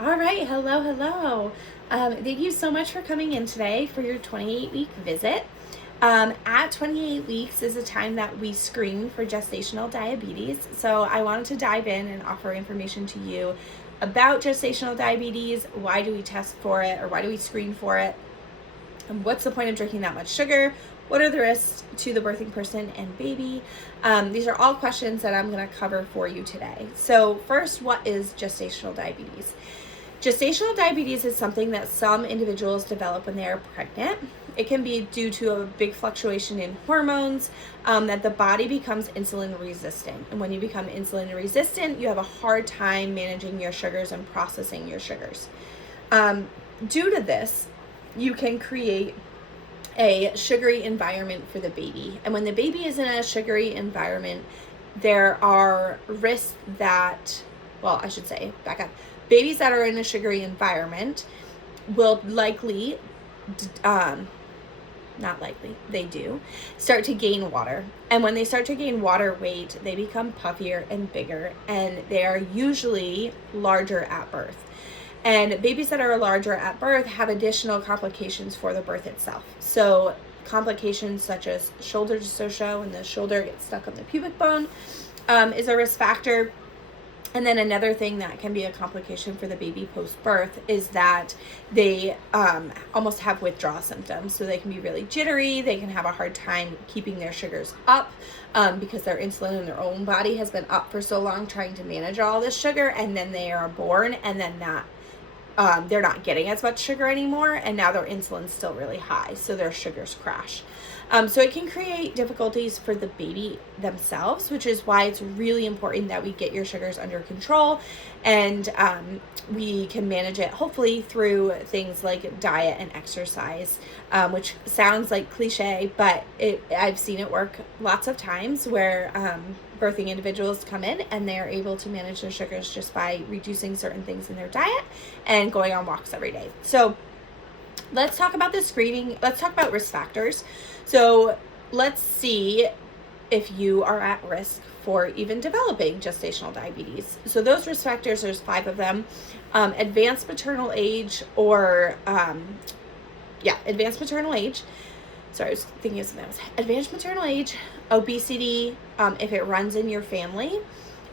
All right, hello. Thank you so much for coming in today for your 28-week visit. At 28 weeks is a time that we screen for gestational diabetes. So I wanted to dive in and offer information to you about gestational diabetes. Why do we test for it, or why do we screen for it? And what's the point of drinking that much sugar? What are the risks to the birthing person and baby? These are all questions that I'm going to cover for you today. So first, what is gestational diabetes? Gestational diabetes is something that some individuals develop when they are pregnant. It can be due to a big fluctuation in hormones, that the body becomes insulin resistant. And when you become insulin resistant, you have a hard time managing your sugars and processing your sugars. Due to this, you can create a sugary environment for the baby. And when the baby is in a sugary environment, there are risks that, back up. Babies that are in a sugary environment will likely, they do, start to gain water. And when they start to gain water weight, they become puffier and bigger, and they are usually larger at birth. And babies that are larger at birth have additional complications for the birth itself. So complications such as shoulder dystocia, when the shoulder gets stuck on the pubic bone, is a risk factor. And then another thing that can be a complication for the baby post-birth is that they almost have withdrawal symptoms. So they can be really jittery. They can have a hard time keeping their sugars up because their insulin in their own body has been up for so long trying to manage all this sugar. And then they are born and then they're not getting as much sugar anymore. And now their insulin's still really high. So their sugars crash. So it can create difficulties for the baby themselves, which is why it's really important that we get your sugars under control, and we can manage it hopefully through things like diet and exercise, which sounds like cliche, but I've seen it work lots of times where birthing individuals come in and they're able to manage their sugars just by reducing certain things in their diet and going on walks every day. So let's talk about the screening. Let's talk about risk factors. So let's see if you are at risk for even developing gestational diabetes. So those risk factors, there's 5 of them. Advanced maternal age advanced maternal age. Sorry, I was thinking of something else. Advanced maternal age, obesity, if it runs in your family,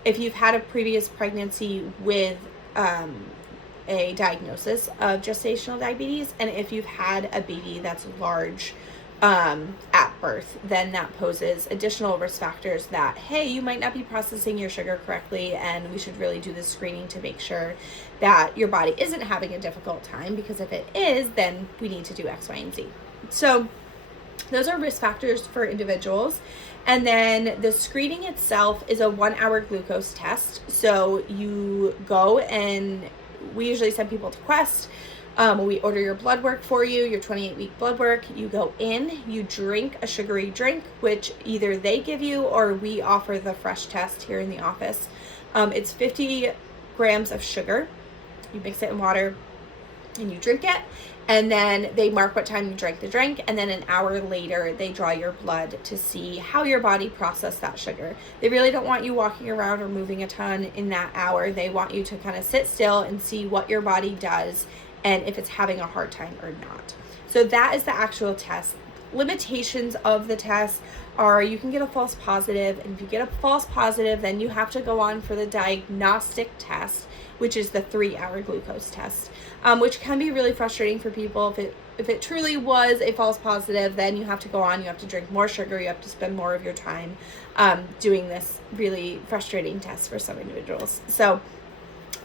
if you've had a previous pregnancy with a diagnosis of gestational diabetes, and if you've had a baby that's large at birth, then that poses additional risk factors that, hey, you might not be processing your sugar correctly, and we should really do this screening to make sure that your body isn't having a difficult time, because if it is, then we need to do X, Y, and Z. So those are risk factors for individuals. And then the screening itself is a 1-hour glucose test. So you go, and we usually send people to Quest. We order your blood work for you, your 28-week blood work. You go in, you drink a sugary drink, which either they give you or we offer the fresh test here in the office. It's 50 grams of sugar. You mix it in water and you drink it. And then they mark what time you drank the drink. And then an hour later, they draw your blood to see how your body processed that sugar. They really don't want you walking around or moving a ton in that hour. They want you to kind of sit still and see what your body does and if it's having a hard time or not. So that is the actual test. Limitations of the test are you can get a false positive, and if you get a false positive, then you have to go on for the diagnostic test, which is the 3-hour glucose test, which can be really frustrating for people. If it truly was a false positive, then you have to go on, you have to drink more sugar, you have to spend more of your time doing this really frustrating test for some individuals. So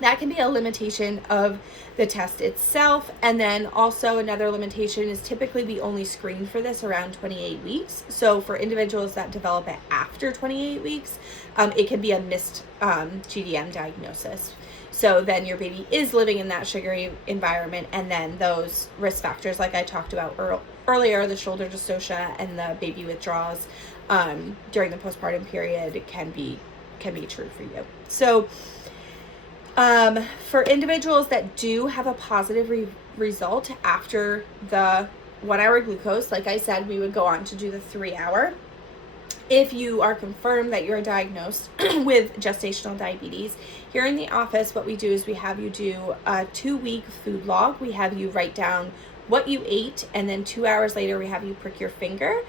that can be a limitation of the test itself. And then also another limitation is typically we only screen for this around 28 weeks. So for individuals that develop it after 28 weeks, it can be a missed GDM diagnosis. So then your baby is living in that sugary environment, and then those risk factors like I talked about earlier, the shoulder dystocia and the baby withdrawals during the postpartum period can be true for you. So for individuals that do have a positive result after the 1-hour glucose, like I said, we would go on to do the 3-hour. if you are confirmed that you're diagnosed with gestational diabetes, here in the office, what we do is we have you do a 2-week food log. We have you write down what you ate, and then 2 hours later, we have you prick your finger.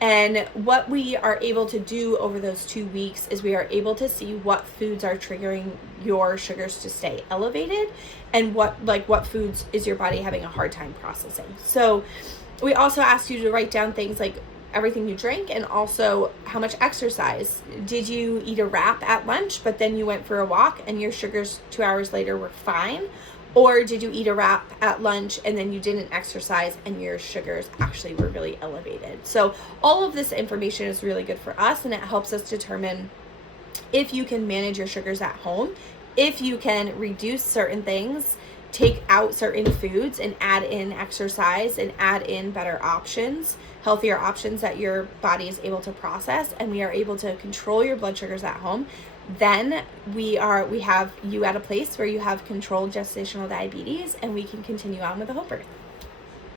And what we are able to do over those 2 weeks is we are able to see what foods are triggering your sugars to stay elevated, and what foods is your body having a hard time processing. So we also ask you to write down things like everything you drink, and also how much exercise. Did you eat a wrap at lunch, but then you went for a walk and your sugars 2 hours later were fine? Or did you eat a wrap at lunch and then you didn't exercise and your sugars actually were really elevated? So all of this information is really good for us, and it helps us determine if you can manage your sugars at home, if you can reduce certain things, take out certain foods, and add in exercise and add in better options, healthier options that your body is able to process, and we are able to control your blood sugars at home. Then we have you at a place where you have controlled gestational diabetes, and we can continue on with the home birth.